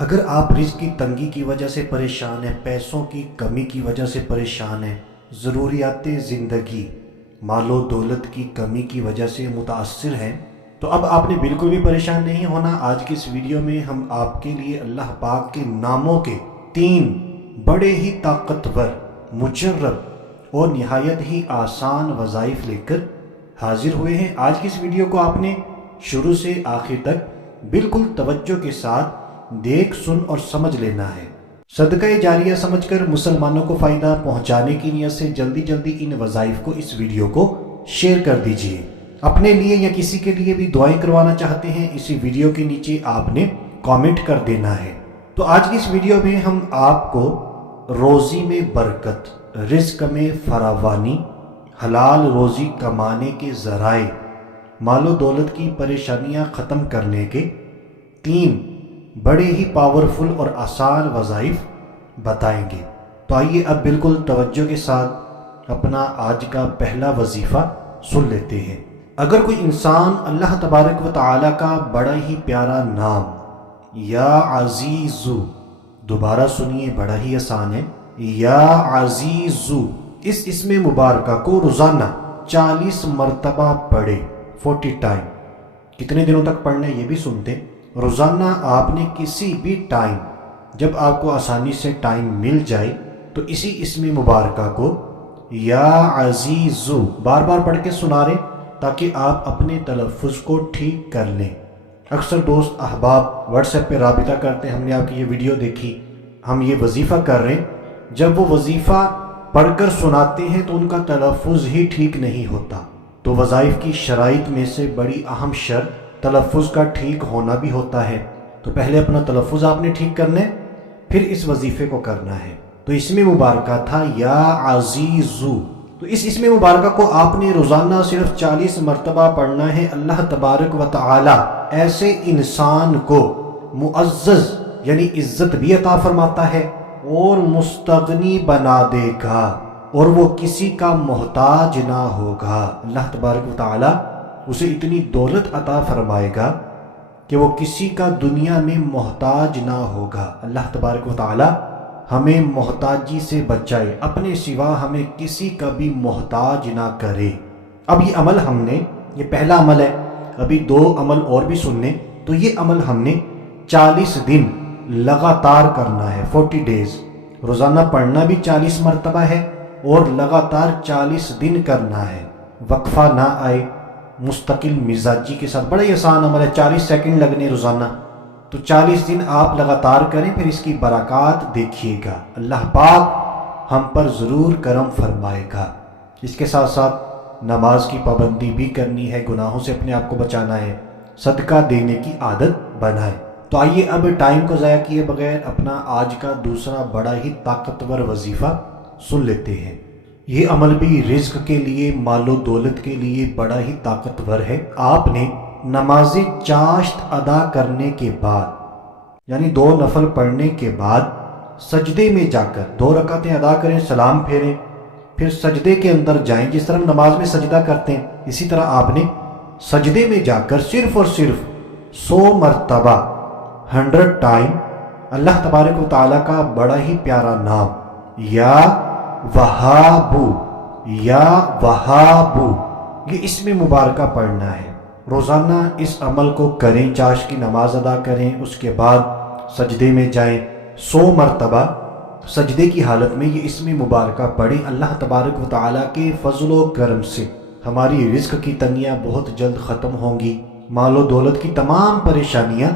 اگر آپ رزق کی تنگی کی وجہ سے پریشان ہیں، پیسوں کی کمی کی وجہ سے پریشان ہیں، ضروریات زندگی، مال و دولت کی کمی کی وجہ سے متاثر ہیں، تو اب آپ نے بالکل بھی پریشان نہیں ہونا۔ آج کی اس ویڈیو میں ہم آپ کے لیے اللہ پاک کے ناموں کے 3 بڑے ہی طاقتور، مجرب اور نہایت ہی آسان وظائف لے کر حاضر ہوئے ہیں۔ آج کی اس ویڈیو کو آپ نے شروع سے آخر تک بالکل توجہ کے ساتھ دیکھ سن اور سمجھ لینا ہے۔ صدقہ جاریہ سمجھ کر مسلمانوں کو فائدہ پہنچانے کی نیت سے جلدی ان وظائف کو، اس ویڈیو کو شیئر کر دیجئے۔ اپنے لیے یا کسی کے لیے بھی دعائیں کروانا چاہتے ہیں، اسی ویڈیو کے نیچے آپ نے کامنٹ کر دینا ہے۔ تو آج کی اس ویڈیو میں ہم آپ کو روزی میں برکت، رزق میں فراوانی، حلال روزی کمانے کے ذرائع، مال و دولت کی پریشانیاں ختم کرنے کے 3 بڑے ہی پاورفل اور آسان وظائف بتائیں گے۔ تو آئیے اب بالکل توجہ کے ساتھ اپنا آج کا پہلا وظیفہ سن لیتے ہیں۔ اگر کوئی انسان اللہ تبارک و تعالی کا بڑا ہی پیارا نام یا عزیزو، دوبارہ سنیے بڑا ہی آسان ہے، یا عزیزو، اس اسم مبارکہ کو روزانہ 40 مرتبہ پڑھے، 40 ٹائم۔ کتنے دنوں تک پڑھنا ہے یہ بھی سنتے ہیں۔ روزانہ آپ نے کسی بھی ٹائم، جب آپ کو آسانی سے ٹائم مل جائے تو اسی اسم مبارکہ کو یا عزیزو بار بار پڑھ کے سنا رہے تاکہ آپ اپنے تلفظ کو ٹھیک کر لیں۔ اکثر دوست احباب واٹس ایپ پہ رابطہ کرتے ہیں، ہم نے آپ کی یہ ویڈیو دیکھی، ہم یہ وظیفہ کر رہے ہیں، جب وہ وظیفہ پڑھ کر سناتے ہیں تو ان کا تلفظ ہی ٹھیک نہیں ہوتا۔ تو وظائف کی شرائط میں سے بڑی اہم شرط تلفظ کا ٹھیک ہونا بھی ہوتا ہے۔ تو پہلے اپنا تلفظ آپ نے ٹھیک کرنا ہے، پھر اس وظیفے کو کرنا ہے۔ تو اسم مبارکہ تھا یا عزیزو، تو اس اسم مبارکہ کو آپ نے روزانہ صرف 40 مرتبہ پڑھنا ہے۔ اللہ تبارک و تعالی ایسے انسان کو معزز یعنی عزت بھی عطا فرماتا ہے اور مستغنی بنا دے گا، اور وہ کسی کا محتاج نہ ہوگا۔ اللہ تبارک و تعالی اسے اتنی دولت عطا فرمائے گا کہ وہ کسی کا دنیا میں محتاج نہ ہوگا۔ اللہ تبارک و تعالی ہمیں محتاجی سے بچائے، اپنے سوا ہمیں کسی کا بھی محتاج نہ کرے۔ اب یہ عمل ہم نے، یہ پہلا عمل ہے، ابھی 2 عمل اور بھی سننے، تو یہ عمل ہم نے 40 دن لگاتار کرنا ہے، 40 ڈیز۔ روزانہ پڑھنا بھی 40 مرتبہ ہے اور لگاتار 40 دن کرنا ہے، وقفہ نہ آئے، مستقل مزاجی کے ساتھ۔ بڑا ہی آسان عمل ہے، 40 سیکنڈ لگنے روزانہ، تو 40 دن آپ لگاتار کریں، پھر اس کی برکات دیکھیے گا، اللہ پاک ہم پر ضرور کرم فرمائے گا۔ اس کے ساتھ ساتھ نماز کی پابندی بھی کرنی ہے، گناہوں سے اپنے آپ کو بچانا ہے، صدقہ دینے کی عادت بنائیں۔ تو آئیے اب ٹائم کو ضائع کیے بغیر اپنا آج کا دوسرا بڑا ہی طاقتور وظیفہ سن لیتے ہیں۔ یہ عمل بھی رزق کے لیے، مال و دولت کے لیے بڑا ہی طاقتور ہے۔ آپ نے نماز چاشت ادا کرنے کے بعد، یعنی 2 نفل پڑھنے کے بعد سجدے میں جا کر 2 رکعتیں ادا کریں، سلام پھیریں، پھر سجدے کے اندر جائیں۔ جس طرح نماز میں سجدہ کرتے ہیں اسی طرح آپ نے سجدے میں جا کر صرف اور صرف 100 مرتبہ 100 ٹائم اللہ تبارک و تعالیٰ کا بڑا ہی پیارا نام یا وہابو، یا وہابو، یہ اسم مبارکہ پڑھنا ہے۔ روزانہ اس عمل کو کریں، چاشت کی نماز ادا کریں، اس کے بعد سجدے میں جائیں، 100 مرتبہ سجدے کی حالت میں یہ اسم مبارکہ پڑھیں۔ اللہ تبارک و تعالیٰ کے فضل و کرم سے ہماری رزق کی تنگیاں بہت جلد ختم ہوں گی، مال و دولت کی تمام پریشانیاں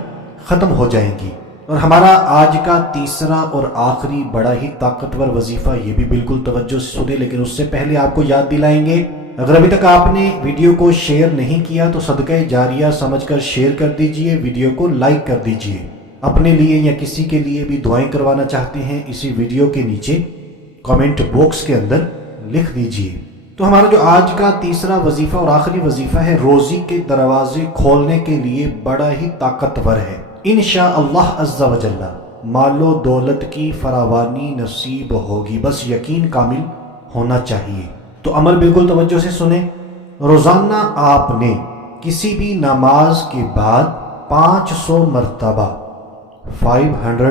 ختم ہو جائیں گی۔ اور ہمارا آج کا تیسرا اور آخری بڑا ہی طاقتور وظیفہ، یہ بھی بالکل توجہ سے سنیں، لیکن اس سے پہلے آپ کو یاد دلائیں گے، اگر ابھی تک آپ نے ویڈیو کو شیئر نہیں کیا تو صدقہ جاریہ سمجھ کر شیئر کر دیجئے، ویڈیو کو لائک کر دیجئے۔ اپنے لیے یا کسی کے لیے بھی دعائیں کروانا چاہتے ہیں، اسی ویڈیو کے نیچے کامنٹ باکس کے اندر لکھ دیجئے۔ تو ہمارا جو آج کا تیسرا وظیفہ اور آخری وظیفہ ہے، روزی کے دروازے کھولنے کے لیے بڑا ہی طاقتور ہے۔ انشاءاللہ عز و جل مال و دولت کی فراوانی نصیب ہوگی، بس یقین کامل ہونا چاہیے۔ تو عمل بالکل توجہ سے سنیں۔ روزانہ آپ نے کسی بھی نماز کے بعد 500 مرتبہ 500